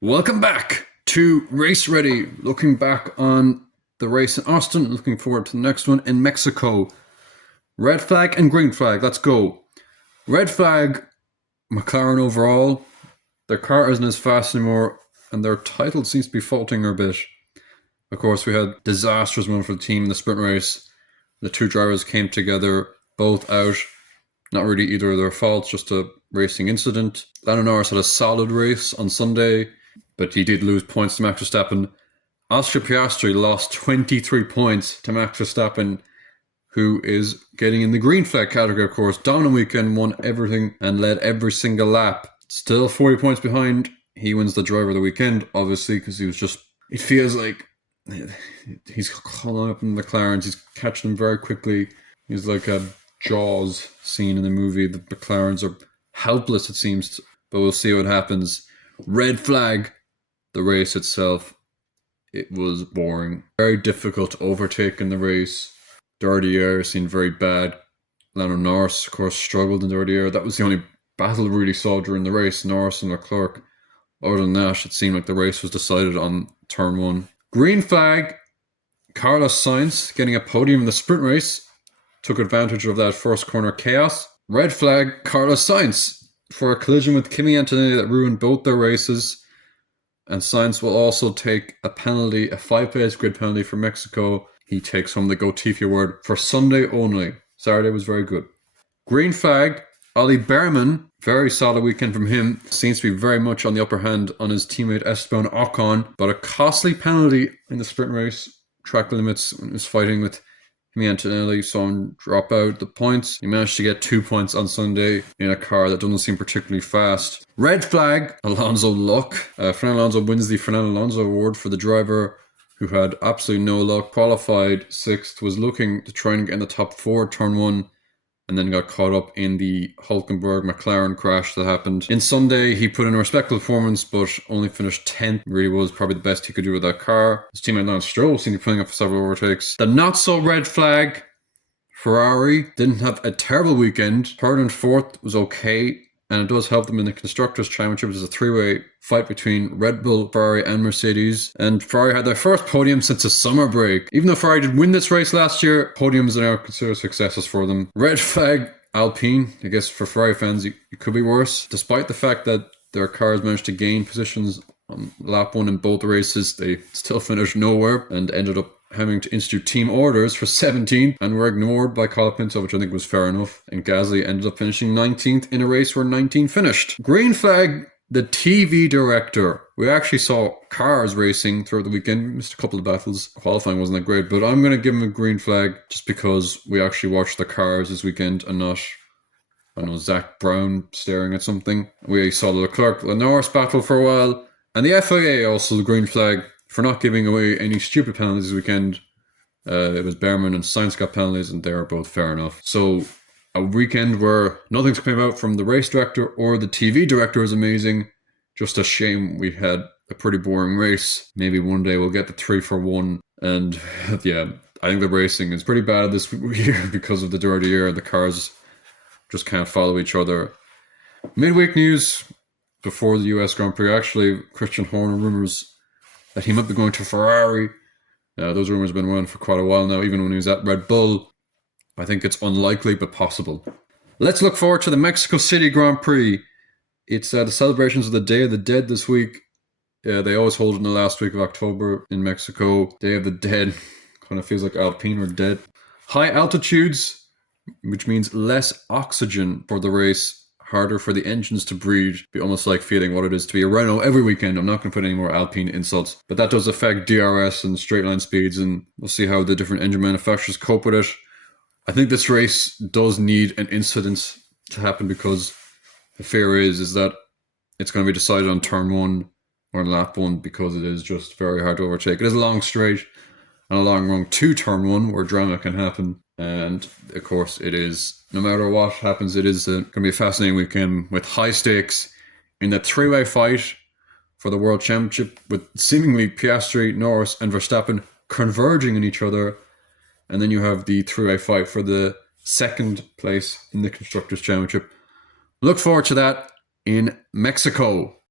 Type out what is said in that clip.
Welcome back to Race Ready. Looking back on the race in Austin, looking forward to the next one in Mexico. Red flag and green flag, let's go. Red flag, McLaren overall. Their car isn't as fast anymore, and their title seems to be faltering a bit. Of course, we had disastrous run for the team in the sprint race. The two drivers came together, both out. Not really either of their faults, just a racing incident. Lando Norris had a solid race on Sunday, but he did lose points to Max Verstappen. Oscar Piastri lost 23 points to Max Verstappen, who is getting in the green flag category, of course. Dominant weekend, won everything and led every single lap. Still 40 points behind. He wins the driver of the weekend, obviously, because he was just... It feels like he's calling up in McLarens. He's catching them very quickly. He's like a Jaws scene in the movie. The McLarens are helpless, it seems, but we'll see what happens. Red flag. The race itself, it was boring. Very difficult to overtake in the race. Dirty air seemed very bad. Lando Norris, of course, struggled in dirty air. That was the only battle we really saw during the race, Norris and Leclerc. Other than that, it seemed like the race was decided on turn one. Green flag, Carlos Sainz getting a podium in the sprint race. Took advantage of that first corner chaos. Red flag, Carlos Sainz for a collision with Kimi Antonelli that ruined both their races. And Sainz will also take a penalty, a 5-place grid penalty for Mexico. He takes home the Gotifi award for Sunday only. Saturday was very good. Green flag, Ollie Bearman. Very solid weekend from him. Seems to be very much on the upper hand on his teammate Esteban Ocon. But a costly penalty in the sprint race. Track limits when he was fighting with Kimi Antonelli, saw him drop out the points. He managed to get 2 points on Sunday in a car that doesn't seem particularly fast. Red flag, Alonso luck. Fernando Alonso wins the Fernando Alonso award for the driver who had absolutely no luck. Qualified 6th, was looking to try and get in the top 4 turn 1, and then got caught up in the Hulkenberg McLaren crash that happened. In Sunday, he put in a respectable performance, but only finished 10th. Really was probably the best he could do with that car. His teammate Lance Stroll seemed to be pulling up several overtakes. The not so red flag, Ferrari didn't have a terrible weekend. Third and fourth was okay, and it does help them in the Constructors' Championship, which is a three-way fight between Red Bull, Ferrari, and Mercedes. And Ferrari had their first podium since the summer break. Even though Ferrari did win this race last year, podiums are now considered successes for them. Red flag, Alpine. I guess for Ferrari fans, it could be worse. Despite the fact that their cars managed to gain positions on lap 1 in both races, they still finished nowhere and ended up having to institute team orders for 17th and were ignored by Colapinto, which I think was fair enough. And Gasly ended up finishing 19th in a race where 19 finished. Green flag, the TV director. We actually saw cars racing throughout the weekend. We missed a couple of battles. Qualifying wasn't that great, but I'm going to give him a green flag just because we actually watched the cars this weekend and not, I don't know, Zach Brown staring at something. We saw the Leclerc-Norris battle for a while. And the FIA also the green flag for not giving away any stupid penalties this weekend. It was Bearman and Sainz got penalties, and they are both fair enough. So a weekend where nothing's coming out from the race director or the TV director is amazing. Just a shame we had a pretty boring race. Maybe one day we'll get the 3 for 1. And yeah, I think the racing is pretty bad this year because of the dirty air. The cars just can't follow each other. Midweek news before the US Grand Prix. Actually, Christian Horner rumors that he might be going to Ferrari. Those rumors have been around for quite a while now, even when he was at Red Bull. I think it's unlikely, but possible. Let's look forward to the Mexico City Grand Prix. It's the celebrations of the Day of the Dead this week. They always hold it in the last week of October in Mexico. Day of the Dead kind of feels like Alpine are dead. High altitudes, which means less oxygen for the race. Harder for the engines to breathe. Be almost like feeling what it is to be a Renault every weekend. I'm not going to put any more Alpine insults, but that does affect DRS and straight line speeds, and we'll see how the different engine manufacturers cope with it. I think this race does need an incident to happen because the fear is that it's going to be decided on turn 1 or on lap 1 because it is just very hard to overtake. It is a long straight and a long run to turn 1 where drama can happen. And of course, it is, no matter what happens, it is going to be a fascinating weekend with high stakes in the three-way fight for the World Championship, with seemingly Piastri, Norris, and Verstappen converging in each other. And then you have the three-way fight for the second place in the Constructors' Championship. Look forward to that in Mexico.